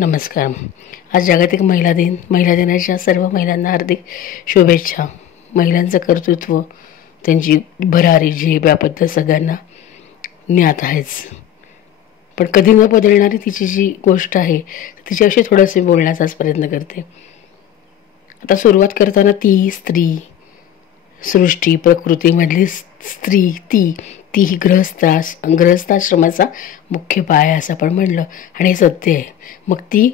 नमस्कार. आज जागतिक महिला दिन. महिला दिनाच्या सर्व महिलांना हार्दिक शुभेच्छा. महिलांचं कर्तृत्व, त्यांची भरारी झेप याबद्दल सगळ्यांना ज्ञात आहेच. पण कधी न बदलणारी तिची जी गोष्ट आहे तिच्याविषयी थोडंसे बोलण्याचाच प्रयत्न करते. आता सुरुवात करताना ती स्त्री, सृष्टी प्रकृतीमधली स्त्री, ती ही गृहस्थाश्रमाचा मुख्य पाया असं आपण म्हणलं, आणि हे सत्य आहे. मग ती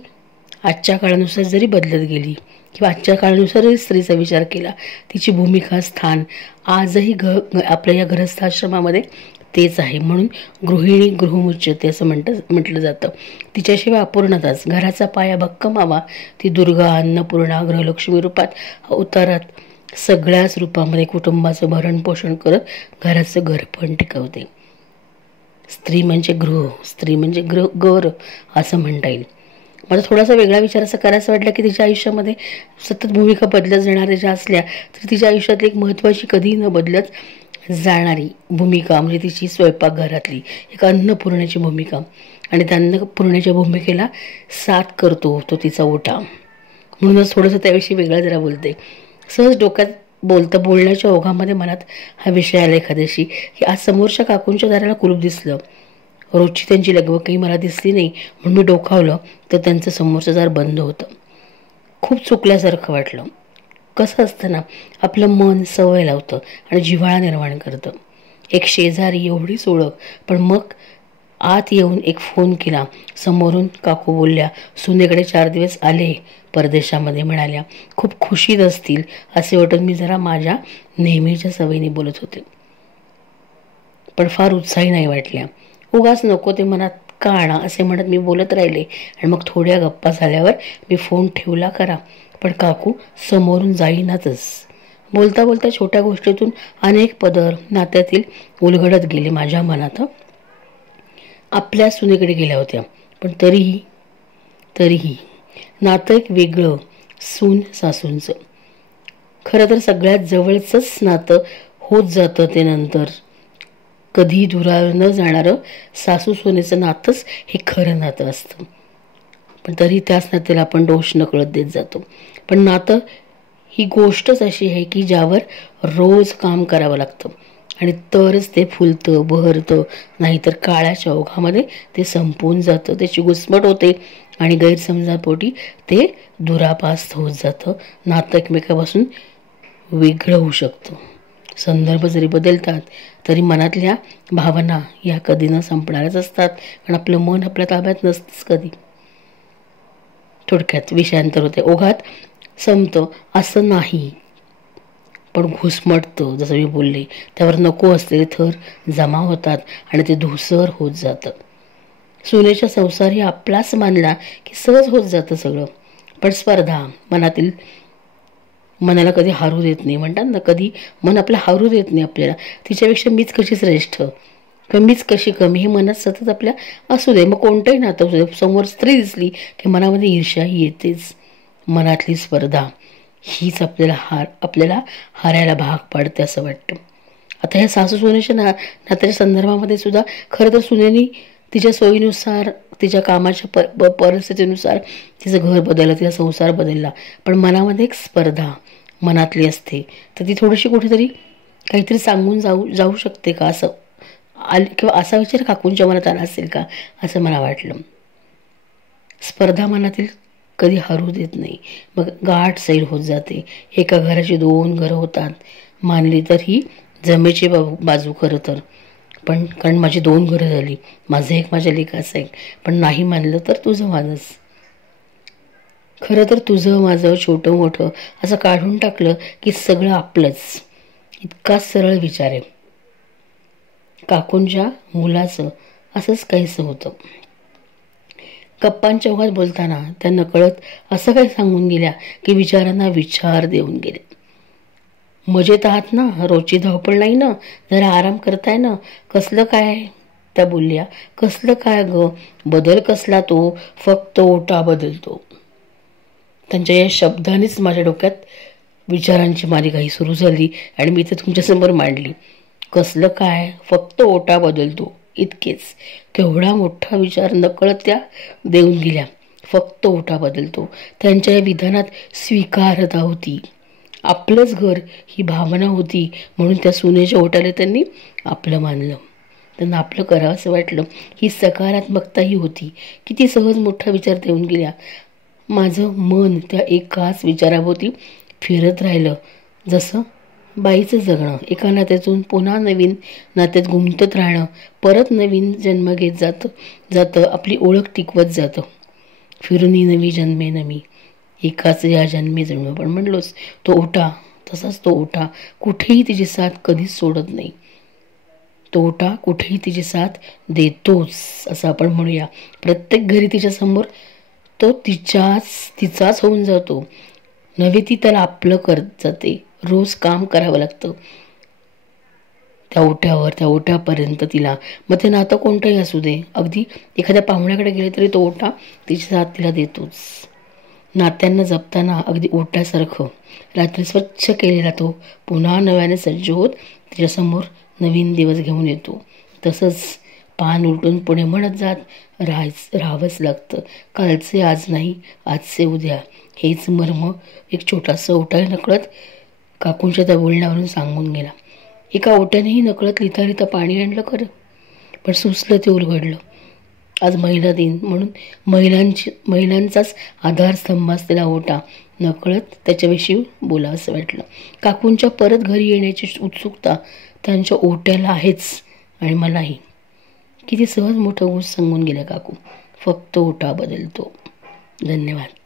आजच्या काळानुसार जरी बदलत गेली किंवा आजच्या काळानुसारही स्त्रीचा विचार केला, तिची भूमिका, स्थान आजही आपल्या या गृहस्थाश्रमामध्ये तेच आहे. म्हणून गृहिणी गृहमुच्यते असं म्हटलं जातं. तिच्याशिवाय अपूर्णताच. घराचा पाया भक्कम व्हावा, ती दुर्गा, अन्नपूर्णा, गृहलक्ष्मी रूपात अवतारात सगळ्याच रूपामध्ये कुटुंबाचं भरण पोषण करत घराचं घरपण टिकवते. स्त्री म्हणजे गृह, स्त्री म्हणजे घर असं म्हणता येईल. मला थोडासा वेगळा विचार असं करायचं वाटलं की तिच्या आयुष्यामध्ये सतत भूमिका बदलत जाणाऱ्या ज्या असल्या तर तिच्या आयुष्यातली एक महत्त्वाची, कधीही न बदलत जाणारी भूमिका म्हणजे तिची स्वयंपाकघरातली एक अन्नपूर्णाची भूमिका. आणि त्या अन्नपूर्णाच्या भूमिकेला साथ करतो तो तिचा ओटा. म्हणूनच थोडंसं त्याविषयी वेगळा जरा बोलते. सहज डोक्यात बोलण्याच्या ओघामध्ये मनात हा विषय आला एखाद्याशी की आज समोरच्या काकूंच्या दाराला कुलूप दिसलं. रोजची त्यांची लगबग काही मला दिसली नाही म्हणून मी डोकावलं तर त्यांचं समोरचं दार बंद होतं. खूप चुकल्यासारखं वाटलं. कसं असतं ना, आपलं मन सवय लावतं आणि जिव्हाळा निर्माण करतं. एक शेजारी, एवढीच ओळख, पण मग आत येऊन एक फोन केला. समोरून काकू बोलल्या, सुनेकडे 4 दिवस आले परदेशामध्ये, म्हणाल्या. खूप खुशीत असतील असे वाटून मी जरा माझ्या नेहमीच्या सवयीने बोलत होते, पण फार उत्साही नाही वाटल्या. उगाच नको ते मनात का आणा असे म्हणत मी बोलत राहिले. आणि मग थोड्या गप्पा झाल्यावर मी फोन ठेवला खरा, पण काकू समोरून जाईनातच. बोलता बोलता छोट्या गोष्टीतून अनेक पदर नात्यातील उलगडत गेले माझ्या मनात. आपल्या सुनेकडे गेल्या होत्या, पण तरीही नातं एक वेगळं, सून सासूंचं. खरं तर सगळ्यात जवळचंच नातं होत जातं ते नंतर. कधी दुरावर न जाणारं सासू सोनेचं नातंच हे खरं नातं असतं. पण तरी त्याच नात्याला आपण दोष नकळत देत जातो. पण नातं ही गोष्टच अशी आहे की ज्यावर रोज काम करावं लागतं आणि तरच ते फुलतं, बहरतं. नाहीतर काळाच्या ओघामध्ये ते संपून जातं, त्याची घुसमट होते आणि गैरसमजापोटी ते दुरापास्त होत जातं. नातं एकमेकापासून वेगळं होऊ शकतं. संदर्भ जरी बदलतात तरी मनातल्या भावना या कधी न संपणारच असतात, कारण आपलं मन आपल्या ताब्यात नसतंच कधी. थोडक्यात विषयांतर होते. ओघात संपतं असं नाही, पण घुसमटतं. जसं मी बोलले, त्यावर नको असलेले थर जमा होतात आणि ते धुसर होत जातं. सुनेच्या संसार ही आपलाच मानला की सहज होत जातं सगळं. पण स्पर्धा मनाला कधी हारू देत नाही. म्हणतात ना, कधी मन आपलं हारू देत नाही आपल्याला. तिच्यापेक्षा मीच कशी श्रेष्ठ किंवा मीच कशी कमी हे मनात सतत आपल्या असू दे. मग कोणतंही नातं असू दे, समोर स्त्री दिसली की मनामध्ये ईर्ष्याही येतेच. मनातली स्पर्धा हीच आपल्याला हारायला भाग पाडते असं वाटतं. आता ह्या सासू सोनेच्या नात्याच्या संदर्भामध्ये सुद्धा खरं तर सुनेनी तिच्या सोयीनुसार, तिच्या कामाच्या परिस्थितीनुसार तिचं घर बदललं, तिचा संसार बदलला. पण मनामध्ये एक स्पर्धा मनातली असते, तर ती थोडीशी कुठेतरी काहीतरी सांगून जाऊ शकते का असं किंवा असा विचार काकूंच्या मनात आला असेल का असं मला वाटलं. स्पर्धा मनातील कधी हरू देत नाही. मग गाठ सैल होत जाते. एका घराची 2 घरं होतात मानली तर ही जमेची बाजू खरं तर. पण कारण माझी 2 घरं झाली, माझं एक माझ्या लेकाचं एक. पण नाही मानलं तर तुझं माझंच. खरं तर तुझं माझं छोटं मोठं असं काढून टाकलं की सगळं आपलंच. इतका सरळ विचार आहे. काकूंच्या मुलाचं असंच काहीसं होतं. गप्पांच्या ओघात बोलताना त्या नकळत असं काही सांगून गेल्या की विचारांना विचार देऊन गेले. मजेत आहात ना, रोजची धावपळ नाही ना, जरा आराम करताय ना, कसलं काय त्या बोलल्या. कसलं काय ग, बदल कसला तो, फक्त ओटा बदलतो. त्यांच्या या शब्दानेच माझ्या डोक्यात विचारांची मालिका सुरू झाली आणि मी ते तुमच्यासमोर मांडली. कसलं काय, फक्त ओटा बदलतो, इतकेच. केवढा मोठा विचार नकळत त्या देऊन गेल्या. फक्त ओटा बदलतो. त्यांच्या या विधानात स्वीकार्यता होती. आपलंच घर ही भावना होती, म्हणून त्या सुनेच्या ओट्याला त्यांनी आपलं मानलं. त्यांना आपलं करावं असं वाटलं. ही सकारात्मकताही होती. किती सहज मोठा विचार देऊन गेल्या. माझं मन त्या एकाच विचाराभोवती फिरत राहिलं, जसं बाईचं जगणं एका नात्यातून पुन्हा नवीन नात्यात गुंतत राहणं, परत नवीन जन्म घेत जातं, आपली ओळख टिकवत जातं. फिरुनी नवी जन्मे नमी, एकाच या जन्मी जन्म. पण म्हणलोच, तो ओटा तसाच, तो ओटा कुठेही तिची साथ कधीच सोडत नाही. तो ओटा कुठेही तिची साथ देतोच असं आपण म्हणूया. प्रत्येक घरी तिच्यासमोर तो तिचाच होऊन जातो. नव्हे ती त्याला आपलं करत जाते. रोज काम करावं लागतं त्या ओट्यावर, त्या ओट्यापर्यंत तिला. मग ते नातं कोणतंही असू दे, अगदी एखाद्या पाहुण्याकडे गेले तरी तो ओटा तिची साथ तिला देतोच. नात्यांना जपताना अगदी ओट्यासारखं रात्री स्वच्छ केलेला तो पुन्हा नव्याने सज्ज होत तिच्यासमोर नवीन दिवस घेऊन येतो. तसंच पान उलटून पुढे म्हणत जात राहावंच लागतं. कालचे आज नाही, आजचे उद्या, हेच मर्म एक छोटासा ओटा नकळत काकूंच्या त्या बोलण्यावरून सांगून गेला. एका ओट्यानेही नकळत लिहिता लिहिता पाणी आणलं खरं, पण सुचलं ते उलगडलं. आज महिला दिन म्हणून महिलांचाच आधारस्तंभ असलेला ओटा नकळत त्याच्याविषयी बोलावंसं वाटलं. काकूंच्या परत घरी येण्याची उत्सुकता त्यांच्या ओट्याला आहेच आणि मलाही. किती सहज मोठं गोष्ट सांगून गेल्या काकू. फक्त ओटा बदलतो. धन्यवाद.